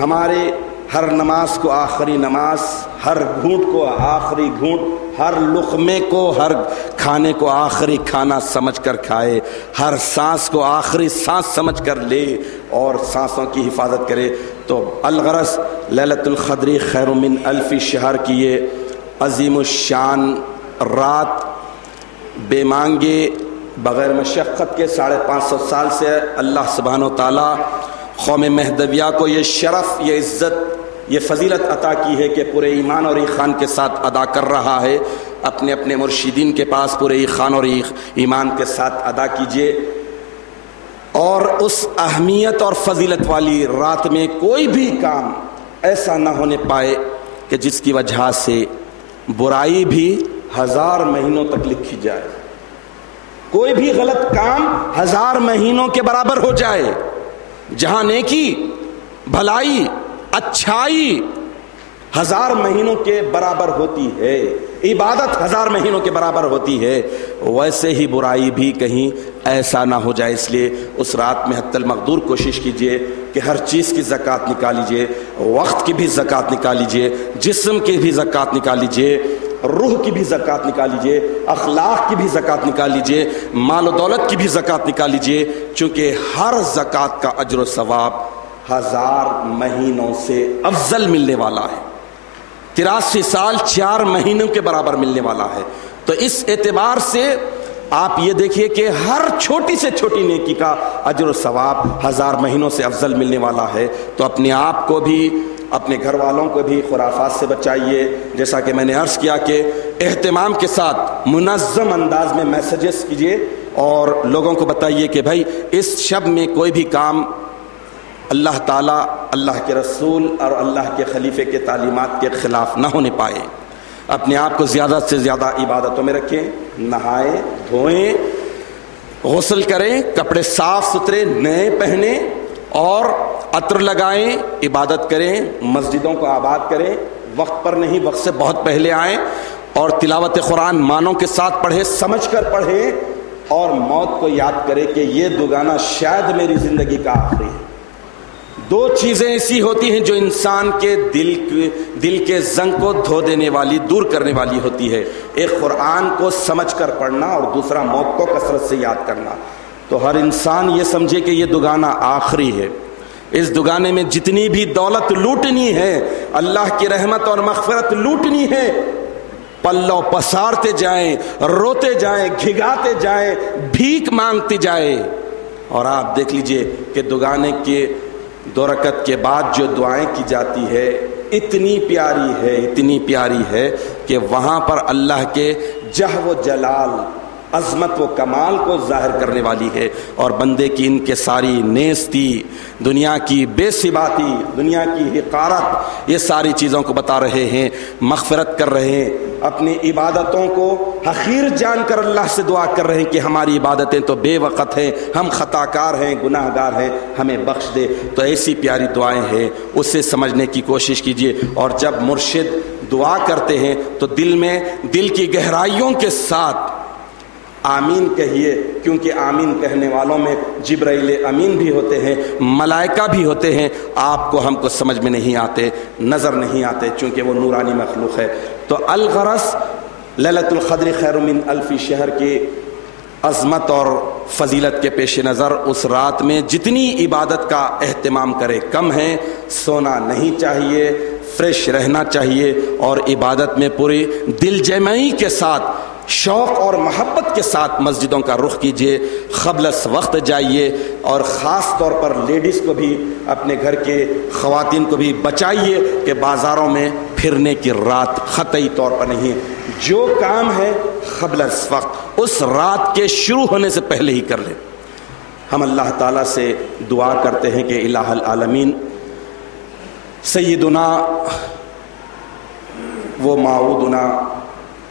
ہمارے ہر نماز کو آخری نماز، ہر گھونٹ کو آخری گھونٹ، ہر لقمے کو، ہر کھانے کو آخری کھانا سمجھ کر کھائے، ہر سانس کو آخری سانس سمجھ کر لے اور سانسوں کی حفاظت کرے. تو الغرض لیلۃ القدر خیر من الف شہر کی یہ عظیم الشان رات بے مانگے بغیر مشقت کے 550 سال سے اللہ سبحانہ و تعالیٰ قوم مہدویہ کو یہ شرف، یہ عزت، یہ فضیلت عطا کی ہے کہ پورے ایمان اور ایقان کے ساتھ ادا کر رہا ہے. اپنے اپنے مرشدین کے پاس پورے ایقان اور ایمان کے ساتھ ادا کیجئے. اور اس اہمیت اور فضیلت والی رات میں کوئی بھی کام ایسا نہ ہونے پائے کہ جس کی وجہ سے برائی بھی 1000 مہینوں تک لکھی جائے، کوئی بھی غلط کام 1000 مہینوں کے برابر ہو جائے، جہاں نیکی، بھلائی، اچھائی 1000 مہینوں کے برابر ہوتی ہے، عبادت 1000 مہینوں کے برابر ہوتی ہے، ویسے ہی برائی بھی کہیں ایسا نہ ہو جائے۔ اس لیے اس رات میں حتی المقدور کوشش کیجئے کہ ہر چیز کی زکوٰۃ نکال لیجئے، وقت کی بھی زکوٰۃ نکال لیجئے، جسم کی بھی زکوٰۃ نکال لیجئے، روح کی بھی زکوٰۃ نکال لیجئے، اخلاق کی بھی زکوٰۃ نکال لیجئے، مال و دولت کی بھی زکوٰۃ نکال لیجئے، چونکہ ہر زکوٰۃ کا اجر و ثواب 1000 مہینوں سے افضل ملنے والا ہے، 83 سال 4 مہینوں کے برابر ملنے والا ہے۔ تو اس اعتبار سے آپ یہ دیکھیے کہ ہر چھوٹی سے چھوٹی نیکی کا اجر و ثواب 1000 مہینوں سے افضل ملنے والا ہے۔ تو اپنے آپ کو بھی، اپنے گھر والوں کو بھی خرافات سے بچائیے، جیسا کہ میں نے عرض کیا کہ اہتمام کے ساتھ منظم انداز میں میسیجز کیجیے اور لوگوں کو بتائیے کہ بھائی اس شب میں کوئی بھی کام اللہ تعالیٰ، اللہ کے رسول اور اللہ کے خلیفے کے تعلیمات کے خلاف نہ ہونے پائے۔ اپنے آپ کو زیادہ سے زیادہ عبادتوں میں رکھیں، نہائیں، دھوئیں، غسل کریں، کپڑے صاف ستھرے نئے پہنیں اور عطر لگائیں، عبادت کریں، مسجدوں کو آباد کریں، وقت پر نہیں وقت سے بہت پہلے آئیں اور تلاوت قرآن معنوں کے ساتھ پڑھیں، سمجھ کر پڑھیں اور موت کو یاد کریں کہ یہ دوگانہ شاید میری زندگی کا آخری ہے۔ 2 چیزیں ایسی ہوتی ہیں جو انسان کے دل کے زنگ کو دھو دینے والی، دور کرنے والی ہوتی ہے، ایک قرآن کو سمجھ کر پڑھنا اور دوسرا موت کو کثرت سے یاد کرنا۔ تو ہر انسان یہ سمجھے کہ یہ دوگانہ آخری ہے، اس دوگانے میں جتنی بھی دولت لوٹنی ہے، اللہ کی رحمت اور مغفرت لوٹنی ہے، پلو پسارتے جائیں، روتے جائیں، گھگاتے جائیں، بھیک مانگتے جائیں۔ اور آپ دیکھ لیجئے کہ دوگانے کے 2 رکعت کے بعد جو دعائیں کی جاتی ہے اتنی پیاری ہے، اتنی پیاری ہے کہ وہاں پر اللہ کے جہ و جلال، عظمت و کمال کو ظاہر کرنے والی ہے، اور بندے کی ان کے ساری نیستی، دنیا کی بے ثباتی، دنیا کی حقارت، یہ ساری چیزوں کو بتا رہے ہیں، مغفرت کر رہے ہیں، اپنی عبادتوں کو حقیر جان کر اللہ سے دعا کر رہے ہیں کہ ہماری عبادتیں تو بے وقت ہیں، ہم خطا کار ہیں، گناہ گار ہیں، ہمیں بخش دے۔ تو ایسی پیاری دعائیں ہیں، اسے سمجھنے کی کوشش کیجیے، اور جب مرشد دعا کرتے ہیں تو دل کی گہرائیوں کے ساتھ آمین کہیے، کیونکہ آمین کہنے والوں میں جبرائیل امین بھی ہوتے ہیں، ملائکہ بھی ہوتے ہیں، آپ کو ہم کو سمجھ میں نہیں آتے، نظر نہیں آتے، چونکہ وہ نورانی مخلوق ہے۔ تو الغرض لیلۃ القدر خیر من الف شہر کی عظمت اور فضیلت کے پیش نظر اس رات میں جتنی عبادت کا اہتمام کرے کم ہے، سونا نہیں چاہیے، فریش رہنا چاہیے، اور عبادت میں پوری دل جمعی کے ساتھ، شوق اور محبت کے ساتھ مسجدوں کا رخ کیجیے، قبل از وقت جائیے، اور خاص طور پر لیڈیز کو بھی، اپنے گھر کے خواتین کو بھی بچائیے کہ بازاروں میں پھرنے کی رات قطعی طور پر نہیں، جو کام ہے قبل از وقت اس رات کے شروع ہونے سے پہلے ہی کر لیں۔ ہم اللہ تعالیٰ سے دعا کرتے ہیں کہ الہ العالمین سیدنا و معودنا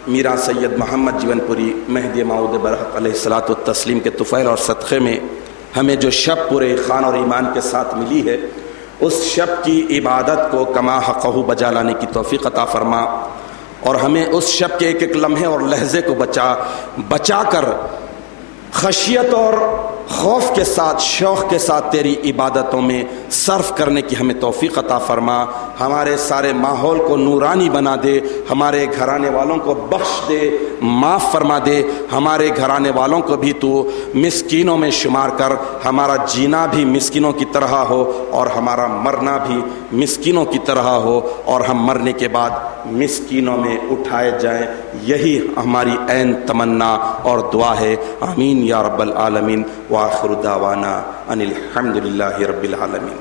میرا سید محمد جیون پوری مہدی موعود برحق علیہ الصلاۃ والتسلیم کے طفیل اور صدقے میں ہمیں جو شب پورے خان اور ایمان کے ساتھ ملی ہے، اس شب کی عبادت کو کما حقہ بجا لانے کی توفیق عطا فرما، اور ہمیں اس شب کے ایک ایک لمحے اور لحظے کو بچا کر خشیت اور خوف کے ساتھ، شوق کے ساتھ تیری عبادتوں میں صرف کرنے کی ہمیں توفیق عطا فرما، ہمارے سارے ماحول کو نورانی بنا دے، ہمارے گھرانے والوں کو بخش دے، معاف فرما دے، ہمارے گھرانے والوں کو بھی تو مسکینوں میں شمار کر، ہمارا جینا بھی مسکینوں کی طرح ہو اور ہمارا مرنا بھی مسکینوں کی طرح ہو، اور ہم مرنے کے بعد مسکینوں میں اٹھائے جائیں، یہی ہماری عین تمنا اور دعا ہے۔ آمین یا رب العالمین، وآخر دعوانا ان الحمد للہ رب العالمین۔